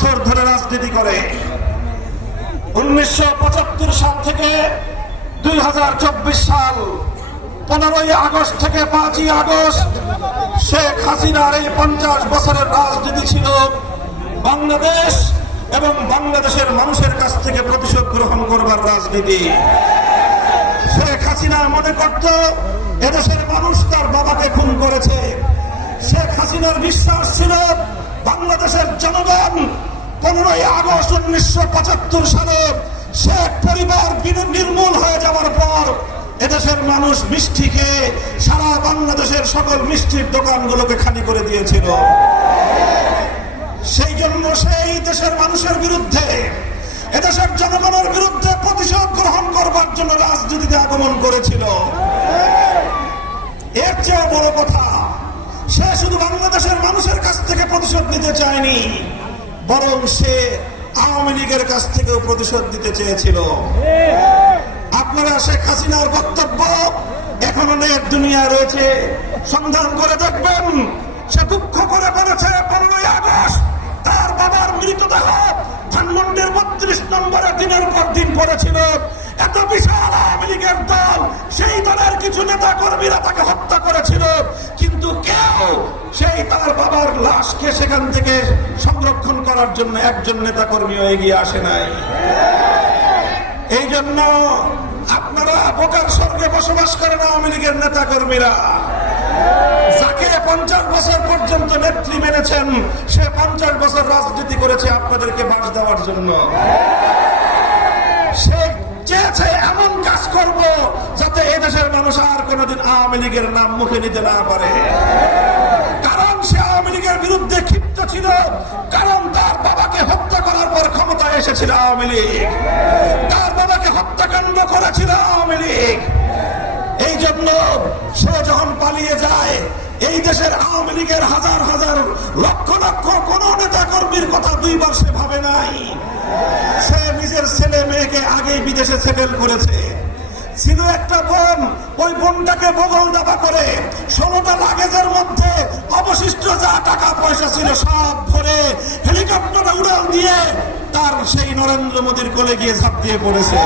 বছর ধরে রাজনীতি করে। 1975 সাল থেকে 2024 সাল 15ই আগস্ট থেকে 5ই আগস্ট শেখ হাসিনার এই 50 বছরের রাজনীতি ছিল বাংলাদেশ এবং বাংলাদেশের মানুষের কাছ থেকে প্রতিশোধ গ্রহণ করবার রাজনীতি। শেখ হাসিনা মনে করত এদেশের মানুষ তার বাবাকে খুন করেছে। শেখ হাসিনার বিশ্বাস ছিল বাংলাদেশের জনগণ 15ই আগস্ট 1975 সালে শেখ পরিবার নির্মূল হয়ে যাওয়ার পর এদেশের মানুষ মিষ্টি খেয়ে সারা বাংলাদেশের সকল মিষ্টির দোকানগুলোকে খালি করে দিয়েছিল। সেই জন্য সেই দেশের মানুষের বিরুদ্ধে, এদেশের জনগণের বিরুদ্ধে প্রতিশোধ গ্রহণ করবার জন্য রাজনীতিতে আগমন করেছিল। এর চেয়ে বড় কথা, সে শুধু বাংলাদেশের মানুষের কাছ থেকে প্রতিশোধ নিতে চায়নি, বরং সে আওয়ামী লীগের কাছ থেকেও প্রতিশোধ দিতে চেয়েছিল। আপনারা শেখ হাসিনার বক্তব্য এখনো নেট দুনিয়ায় রয়েছে, সন্ধান করে দেখবেন। সে দুঃখ করে বলেছে 15ই আগস্ট তার বাবার মৃতদেহ ধানমন্ডির 32 নম্বরে দিনের পর দিন পড়েছিল। এত বিশাল আওয়ামী লীগের দল, সেই দলের কিছু নেতা কর্মীরা তাকে হত্যা করেছিল, কিন্তু কেউ সেই তার বাবার লাশকে সেখান থেকে সংরক্ষণ করার জন্য একজন নেতা কর্মীও এগিয়ে আসে নাই। এই জন্য আপনারা বোকার স্বর্গে বসবাস করেন আওয়ামী লীগের নেতা কর্মীরা। যাকে 50 বছর পর্যন্ত নেত্রী মেনেছেন, সে 50 বছর রাজনীতি করেছে আপনাদেরকে বাস দেওয়ার জন্য। সে চেয়েছে এমন কাজ করব যাতে এই দেশের মানুষ আর কোনোদিন আওয়ামী লীগের নাম মুখে নিতে না পারে। কারণ সে আওয়ামী লীগের বিরুদ্ধে ক্ষিপ্ত ছিল, কারণ তার বাবাকে হত্যা করার পর ক্ষমতায় এসেছিল আওয়ামী লীগ, তার বাবাকে হত্যাকাণ্ড করেছিল আওয়ামী লীগ। এই জন্য সে যখন পালিয়ে যায়, এই দেশের আওয়ামী লীগের হাজার হাজার লক্ষ লক্ষ কোন নেতা কর্মীর কথা দুইবার সে ভাবে নাই। সে নিজের ছেলে মেয়েকে আগেই বিদেশে সেটেল করেছে। ছিল একটা বোন, ওই বোনটাকে বগল দাবা করে 16টা লাগেজের মধ্যে অবশিষ্ট যা টাকা পয়সা ছিল সব ভরে হেলিকপ্টারে উড়াল দিয়ে তার সেই নরেন্দ্র মোদীর কোলে গিয়ে ঝাঁপ দিয়ে পড়েছে।